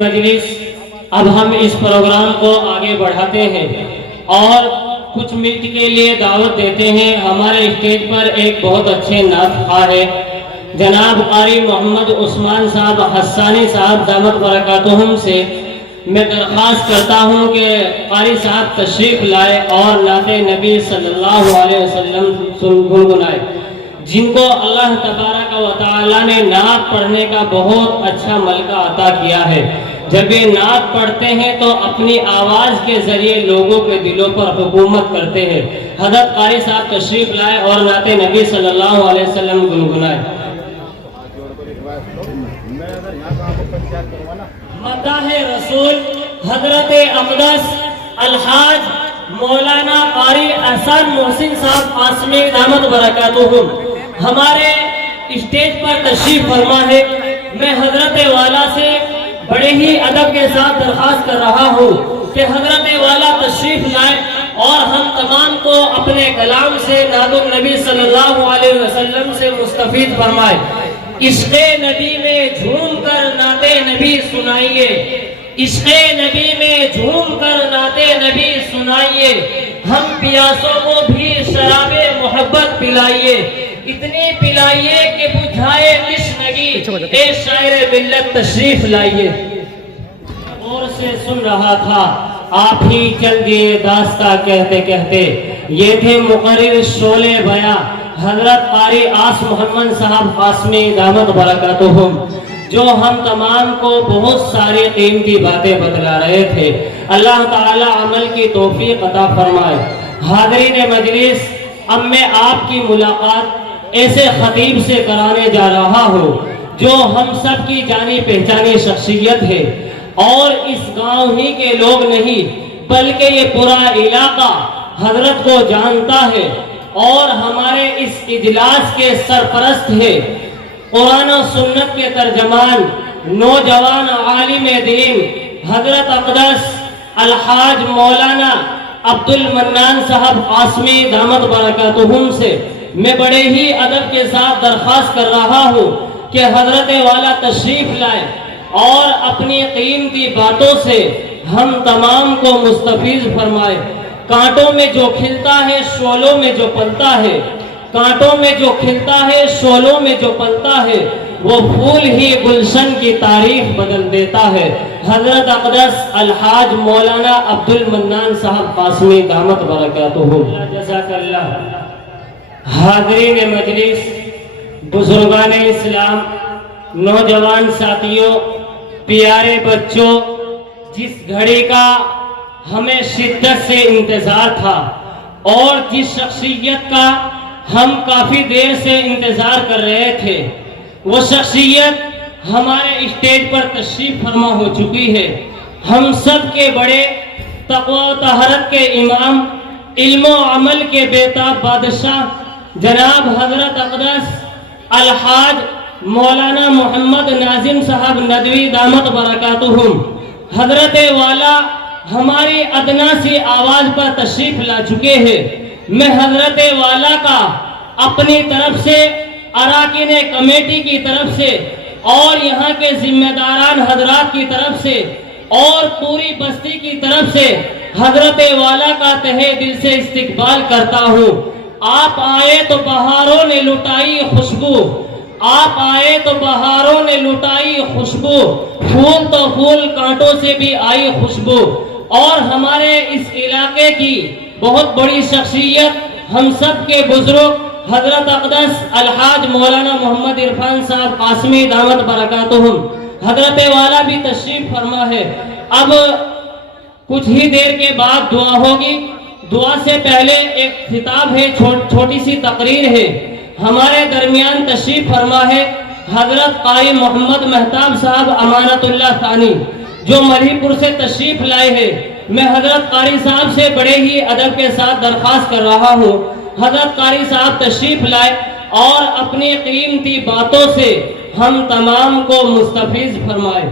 مجلس اب ہم اس پروگرام کو آگے بڑھاتے ہیں اور کچھ منٹ کے لیے دعوت دیتے ہیں. ہمارے اسٹیج پر ایک بہت اچھے نعت خواہ ہے جناب قاری محمد عثمان صاحب حسانی صاحب دامت برکاتہم سے میں درخواست کرتا ہوں کہ قاری صاحب تشریف لائے اور نعت نبی صلی اللہ علیہ وسلم گنگنائے، جن کو اللہ تبارک و تعالی نے نعت پڑھنے کا بہت اچھا ملکہ عطا کیا ہے. جب یہ نعت پڑھتے ہیں تو اپنی آواز کے ذریعے لوگوں کے دلوں پر حکومت کرتے ہیں. حضرت قاری صاحب تشریف لائے اور نعت نبی صلی اللہ علیہ وسلم گنگنائے. مداح رسول حضرت اقدس الحاج مولانا قاری احسان محسن صاحب قاسمی دامت برکاتہم ہمارے اسٹیج پر تشریف فرما ہے. میں حضرت والا سے بڑے ہی ادب کے ساتھ درخواست کر رہا ہوں کہ حضرت والا تشریف لائے اور ہم تمام کو اپنے کلام سے نعت النبی صلی اللہ علیہ وسلم سے مستفید فرمائے. عشق نبی میں جھوم کر نعت نبی سنائیے، عشق نبی میں جھوم کر نعت نبی سنائیے، ہم پیاسوں کو بھی شراب محبت پلائیے، اتنی پلائیے کہ بجھائے تشنگی، اے شاعر ملت تشریف لائیے. اور سے سن رہا تھا آپ ہی چل دیے داستہ کہتے کہتے، یہ تھے مقرر شعلے بیاں حضرت قاری آس محمد صاحب قاسمی دامت برکاتہم، جو ہم تمام کو بہت ساری قیمتی باتیں بتلا رہے تھے. اللہ تعالی عمل کی توفیق عطا فرمائے. حاضرین مجلس، اب میں آپ کی ملاقات ایسے خطیب سے کرانے جا رہا ہوں جو ہم سب کی جانی پہچانی شخصیت ہے، اور اس گاؤں ہی کے لوگ نہیں بلکہ یہ پورا علاقہ حضرت کو جانتا ہے اور ہمارے اس اجلاس کے سرپرست ہے. قرآن و سنت کے ترجمان نوجوان عالم دین حضرت اقدس الحاج مولانا عبد المنان صاحب قاسمی دامت برکاتہم سے میں بڑے ہی ادب کے ساتھ درخواست کر رہا ہوں کہ حضرت والا تشریف لائے اور اپنی قیمتی باتوں سے ہم تمام کو مستفیض فرمائے. کانٹوں میں جو کھلتا ہے شعلوں میں جو پلتا ہے، کانٹوں میں جو کھلتا ہے شعلوں میں جو پلتا ہے، وہ پھول ہی گلشن کی تاریخ بدل دیتا ہے. حضرت اقدس الحاج مولانا عبد المنان صاحب قاسمی دامت برکاتہم. جزاک اللہ. حاضرین مجلس، بزرگان اسلام، نوجوان ساتھیوں، پیارے بچوں، جس گھڑی کا ہمیں شدت سے انتظار تھا اور جس شخصیت کا ہم کافی دیر سے انتظار کر رہے تھے، وہ شخصیت ہمارے اسٹیج پر تشریف فرما ہو چکی ہے. ہم سب کے بڑے تقوی و طہارت کے امام، علم و عمل کے بیتاب بادشاہ جناب حضرت اقدس الحاج مولانا محمد ناظم صاحب ندوی دامت برکاتہم حضرت والا ہماری ادنا سی آواز پر تشریف لا چکے ہیں. میں حضرت والا کا اپنی طرف سے، اراکین کمیٹی کی طرف سے اور یہاں کے ذمہ داران حضرات کی طرف سے اور پوری بستی کی طرف سے حضرت والا کا تہہ دل سے استقبال کرتا ہوں. آپ آئے تو بہاروں نے لٹائی خوشبو، آپ آئے تو بہاروں نے لٹائی خوشبو، پھول تو پھول کانٹوں سے بھی آئی خوشبو. اور ہمارے اس علاقے کی بہت بڑی شخصیت، ہم سب کے بزرگ حضرت اقدس الحاج مولانا محمد عرفان صاحب قاسمی دامت برکاتہم حضرت والا بھی تشریف فرما ہے. اب کچھ ہی دیر کے بعد دعا ہوگی. دعا سے پہلے ایک خطاب ہے، چھوٹی سی تقریر ہے. ہمارے درمیان تشریف فرما ہے حضرت قاری محمد مہتاب صاحب امانت اللہ ثانی، جو مدھی پور سے تشریف لائے ہیں. میں حضرت قاری صاحب سے بڑے ہی ادب کے ساتھ درخواست کر رہا ہوں حضرت قاری صاحب تشریف لائے اور اپنی قیمتی باتوں سے ہم تمام کو مستفیض فرمائے.